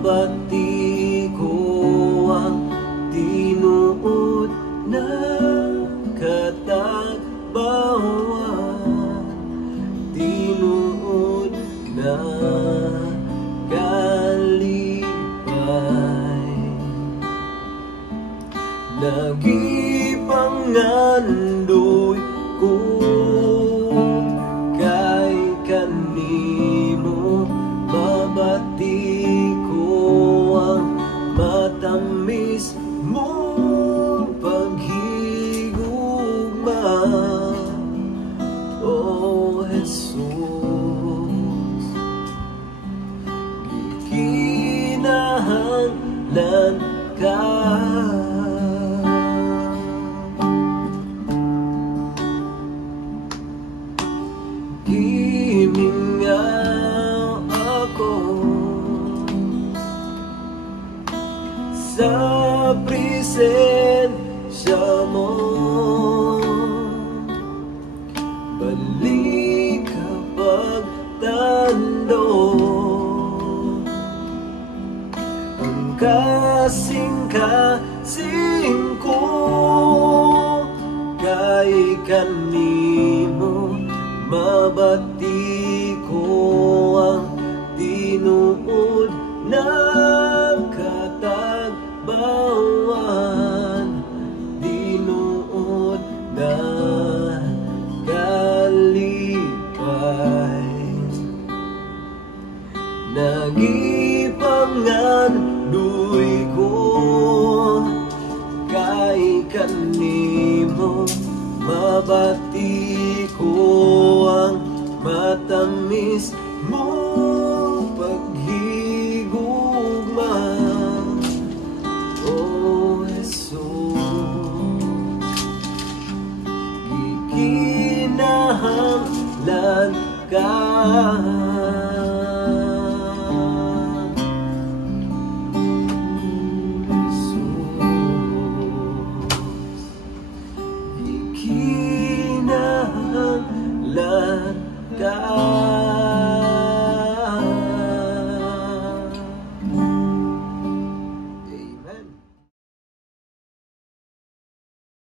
mabati ko ang tinuod ng katagbawan, tinuod na kalipay. Nagipangandoy ko kay kanimo, mabati ko ang matamis mong paghigugma, O Jesus. Gikinahanglan ka, himingaw ako sa presensya mo. Balik kapag tandog ang kasing-kasing ko kay kanimo, mabati ko ang tinuod ng katagbawan, tinuod na kalipay. Nagipangandoy ko kay kanimo, mabati ko ang matamis mong paghigugma, O Jesus. Gikinahanglan ka.